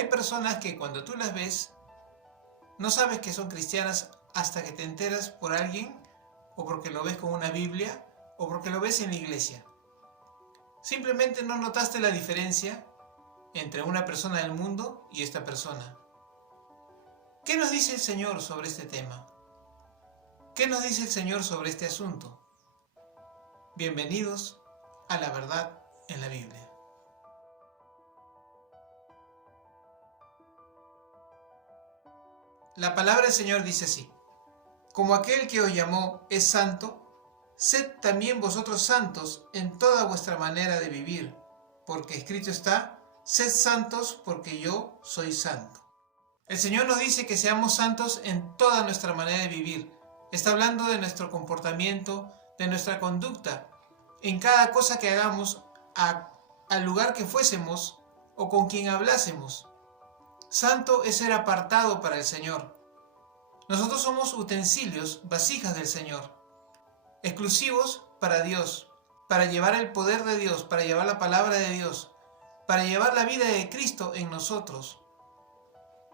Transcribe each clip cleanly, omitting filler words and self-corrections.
Hay personas que cuando tú las ves, no sabes que son cristianas hasta que te enteras por alguien, o porque lo ves con una Biblia, o porque lo ves en la iglesia. Simplemente no notaste la diferencia entre una persona del mundo y esta persona. ¿Qué nos dice el Señor sobre este tema? ¿Qué nos dice el Señor sobre este asunto? Bienvenidos a la verdad en la Biblia. La palabra del Señor dice así: como aquel que os llamó es santo, sed también vosotros santos en toda vuestra manera de vivir, porque escrito está: sed santos porque yo soy santo. El Señor nos dice que seamos santos en toda nuestra manera de vivir. Está hablando de nuestro comportamiento, de nuestra conducta, en cada cosa que hagamos, al lugar que fuésemos o con quien hablásemos. Santo es ser apartado para el Señor. Nosotros somos utensilios, vasijas del Señor, exclusivos para Dios, para llevar el poder de Dios, para llevar la palabra de Dios, para llevar la vida de Cristo en nosotros.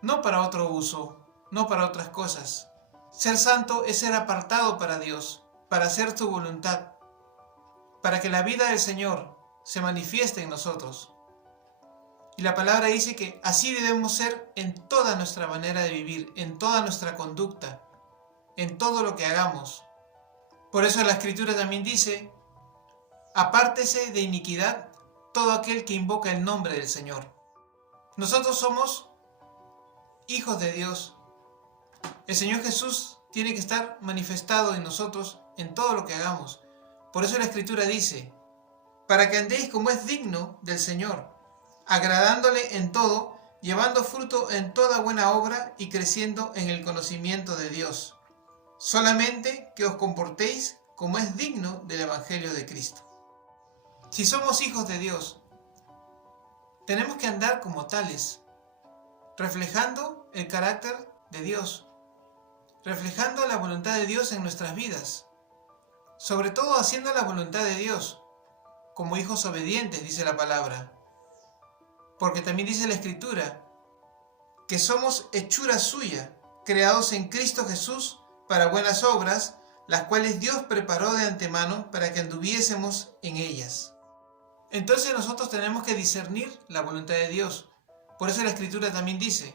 No para otro uso, no para otras cosas. Ser santo es ser apartado para Dios, para hacer su voluntad, para que la vida del Señor se manifieste en nosotros. Y la palabra dice que así debemos ser en toda nuestra manera de vivir, en toda nuestra conducta, en todo lo que hagamos. Por eso la Escritura también dice: apártese de iniquidad todo aquel que invoca el nombre del Señor. Nosotros somos hijos de Dios. El Señor Jesús tiene que estar manifestado en nosotros en todo lo que hagamos. Por eso la Escritura dice: para que andéis como es digno del Señor, agradándole en todo, llevando fruto en toda buena obra y creciendo en el conocimiento de Dios. Solamente que os comportéis como es digno del Evangelio de Cristo. Si somos hijos de Dios, tenemos que andar como tales, reflejando el carácter de Dios, reflejando la voluntad de Dios en nuestras vidas, sobre todo haciendo la voluntad de Dios, como hijos obedientes, dice la palabra. Porque también dice la Escritura que somos hechura suya, creados en Cristo Jesús para buenas obras, las cuales Dios preparó de antemano para que anduviésemos en ellas. Entonces nosotros tenemos que discernir la voluntad de Dios. Por eso la Escritura también dice: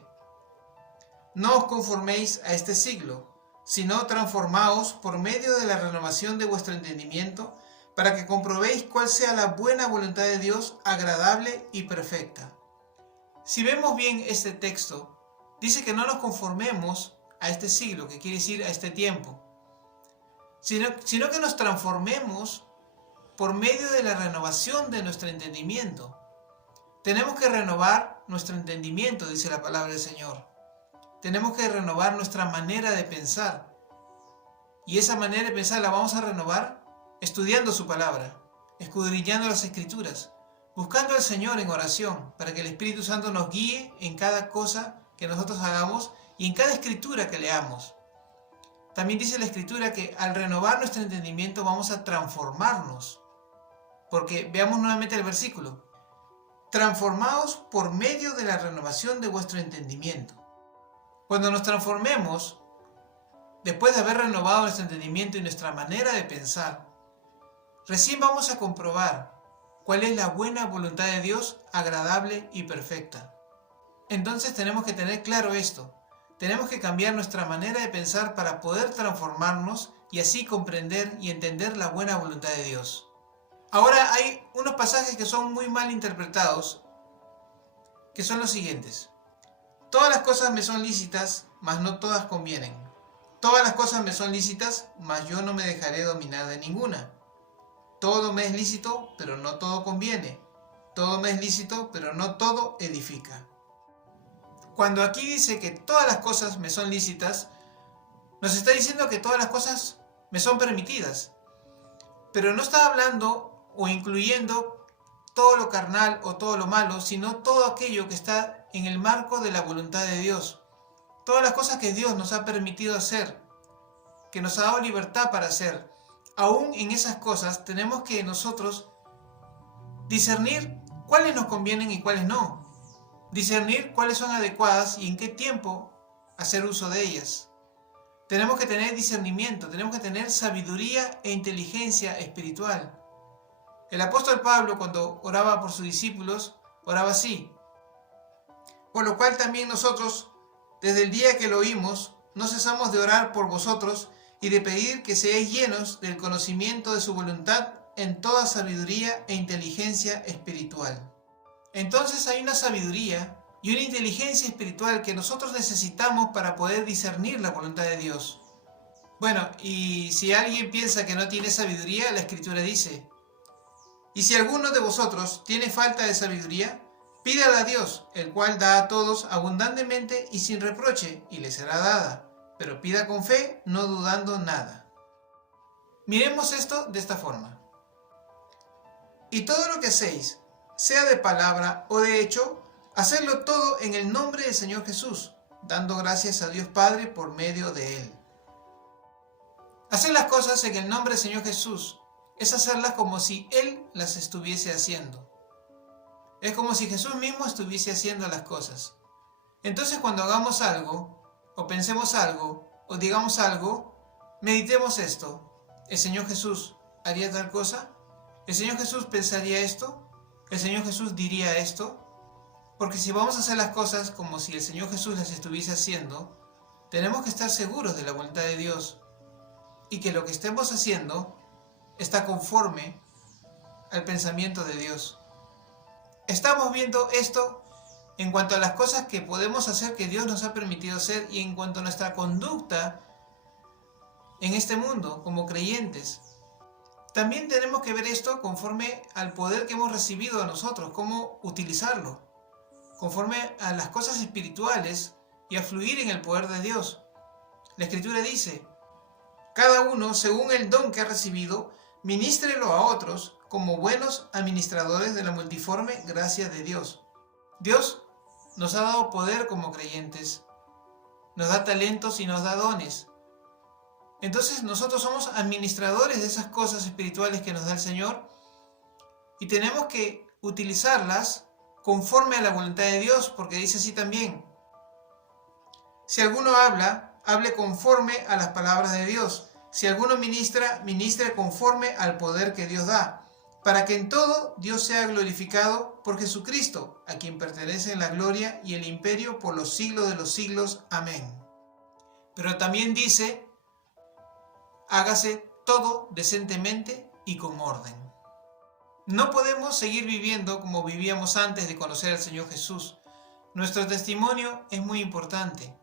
no os conforméis a este siglo, sino transformaos por medio de la renovación de vuestro entendimiento, para que comprobéis cuál sea la buena voluntad de Dios, agradable y perfecta. Si vemos bien este texto, dice que no nos conformemos a este siglo, que quiere decir a este tiempo, sino que nos transformemos por medio de la renovación de nuestro entendimiento. Tenemos que renovar nuestro entendimiento, dice la palabra del Señor. Tenemos que renovar nuestra manera de pensar. Y esa manera de pensar la vamos a renovar estudiando su palabra, escudriñando las Escrituras, buscando al Señor en oración, para que el Espíritu Santo nos guíe en cada cosa que nosotros hagamos y en cada escritura que leamos. También dice la Escritura que al renovar nuestro entendimiento vamos a transformarnos. Porque veamos nuevamente el versículo: transformaos por medio de la renovación de vuestro entendimiento. Cuando nos transformemos, después de haber renovado nuestro entendimiento y nuestra manera de pensar, recién vamos a comprobar cuál es la buena voluntad de Dios, agradable y perfecta. Entonces tenemos que tener claro esto. Tenemos que cambiar nuestra manera de pensar para poder transformarnos y así comprender y entender la buena voluntad de Dios. Ahora hay unos pasajes que son muy mal interpretados, que son los siguientes: todas las cosas me son lícitas, mas no todas convienen. Todas las cosas me son lícitas, mas yo no me dejaré dominar de ninguna. Todo me es lícito, pero no todo conviene. Todo me es lícito, pero no todo edifica. Cuando aquí dice que todas las cosas me son lícitas, nos está diciendo que todas las cosas me son permitidas. Pero no está hablando o incluyendo todo lo carnal o todo lo malo, sino todo aquello que está en el marco de la voluntad de Dios. Todas las cosas que Dios nos ha permitido hacer, que nos ha dado libertad para hacer. Aún en esas cosas tenemos que nosotros discernir cuáles nos convienen y cuáles no. discernir cuáles son adecuadas y en qué tiempo hacer uso de ellas. Tenemos que tener discernimiento, tenemos que tener sabiduría e inteligencia espiritual. El apóstol Pablo, cuando oraba por sus discípulos, oraba así: por lo cual también nosotros, desde el día que lo oímos, no cesamos de orar por vosotros y de pedir que seáis llenos del conocimiento de su voluntad en toda sabiduría e inteligencia espiritual. Entonces hay una sabiduría y una inteligencia espiritual que nosotros necesitamos para poder discernir la voluntad de Dios. Bueno, y si alguien piensa que no tiene sabiduría, la Escritura dice: y si alguno de vosotros tiene falta de sabiduría, pídala a Dios, el cual da a todos abundantemente y sin reproche, y le será dada, pero pida con fe, no dudando nada. Miremos esto de esta forma: y todo lo que hacéis, sea de palabra o de hecho, hacedlo todo en el nombre del Señor Jesús, dando gracias a Dios Padre por medio de Él. Hacer las cosas en el nombre del Señor Jesús es hacerlas como si Él las estuviese haciendo. Es como si Jesús mismo estuviese haciendo las cosas. Entonces, cuando hagamos algo, o pensemos algo, o digamos algo, meditemos esto: ¿el Señor Jesús haría tal cosa? ¿El Señor Jesús pensaría esto? ¿El Señor Jesús diría esto? Porque si vamos a hacer las cosas como si el Señor Jesús las estuviese haciendo, tenemos que estar seguros de la voluntad de Dios y que lo que estemos haciendo está conforme al pensamiento de Dios. Estamos viendo esto en cuanto a las cosas que podemos hacer, que Dios nos ha permitido hacer, y en cuanto a nuestra conducta en este mundo como creyentes. También tenemos que ver esto conforme al poder que hemos recibido a nosotros, cómo utilizarlo, conforme a las cosas espirituales y a fluir en el poder de Dios. La Escritura dice: cada uno, según el don que ha recibido, ministrelo a otros como buenos administradores de la multiforme gracia de Dios. Dios nos ha dado poder como creyentes, nos da talentos y nos da dones. Entonces nosotros somos administradores de esas cosas espirituales que nos da el Señor y tenemos que utilizarlas conforme a la voluntad de Dios, porque dice así también: si alguno habla, hable conforme a las palabras de Dios. Si alguno ministra, ministre conforme al poder que Dios da, para que en todo Dios sea glorificado por Jesucristo, a quien pertenecen la gloria y el imperio por los siglos de los siglos. Amén. Pero también dice: hágase todo decentemente y con orden. No podemos seguir viviendo como vivíamos antes de conocer al Señor Jesús. Nuestro testimonio es muy importante.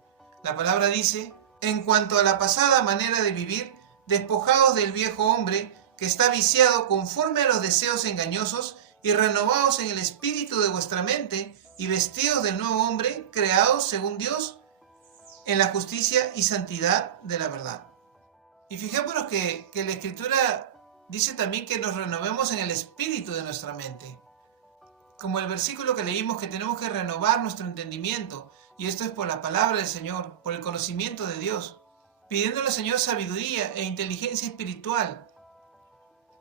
La palabra dice: en cuanto a la pasada manera de vivir, despojaos del viejo hombre que está viciado conforme a los deseos engañosos, y renovaos en el espíritu de vuestra mente, y vestidos del nuevo hombre, creados según Dios, en la justicia y santidad de la verdad. Y fijémonos que la Escritura dice también que nos renovemos en el espíritu de nuestra mente. Como el versículo que leímos, que tenemos que renovar nuestro entendimiento, y esto es por la palabra del Señor, por el conocimiento de Dios, pidiéndole al Señor sabiduría e inteligencia espiritual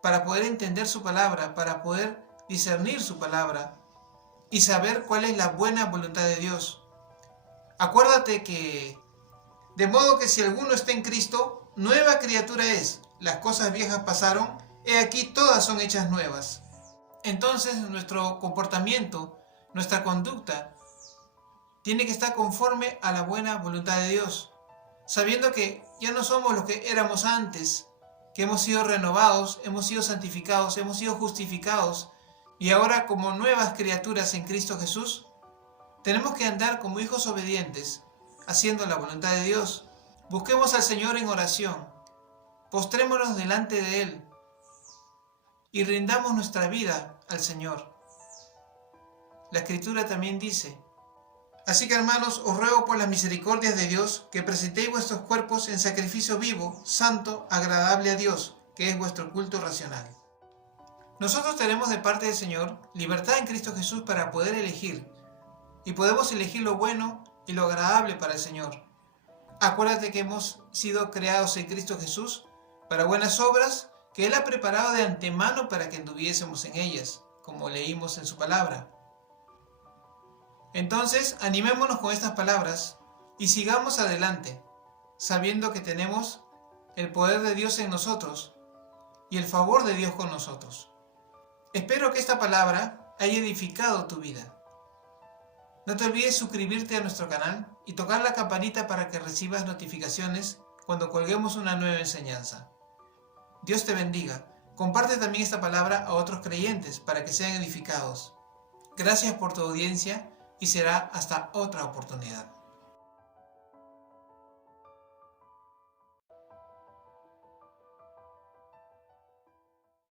para poder entender su palabra, para poder discernir su palabra y saber cuál es la buena voluntad de Dios. Acuérdate que, de modo que si alguno está en Cristo, nueva criatura es. Las cosas viejas pasaron, he aquí todas son hechas nuevas. Entonces nuestro comportamiento, nuestra conducta, tiene que estar conforme a la buena voluntad de Dios, sabiendo que ya no somos los que éramos antes, que hemos sido renovados, hemos sido santificados, hemos sido justificados, y ahora como nuevas criaturas en Cristo Jesús, tenemos que andar como hijos obedientes, haciendo la voluntad de Dios. Busquemos al Señor en oración, postrémonos delante de Él y rindamos nuestra vida al Señor. La Escritura también dice: así que, hermanos, os ruego por las misericordias de Dios que presentéis vuestros cuerpos en sacrificio vivo, santo, agradable a Dios, que es vuestro culto racional. Nosotros tenemos de parte del Señor libertad en Cristo Jesús para poder elegir, y podemos elegir lo bueno y lo agradable para el Señor. Acuérdate que hemos sido creados en Cristo Jesús para buenas obras que Él ha preparado de antemano para que anduviésemos en ellas, como leímos en su palabra. Entonces, animémonos con estas palabras y sigamos adelante, sabiendo que tenemos el poder de Dios en nosotros y el favor de Dios con nosotros. Espero que esta palabra haya edificado tu vida. No te olvides suscribirte a nuestro canal y tocar la campanita para que recibas notificaciones cuando colguemos una nueva enseñanza. Dios te bendiga. Comparte también esta palabra a otros creyentes para que sean edificados. Gracias por tu audiencia y será hasta otra oportunidad.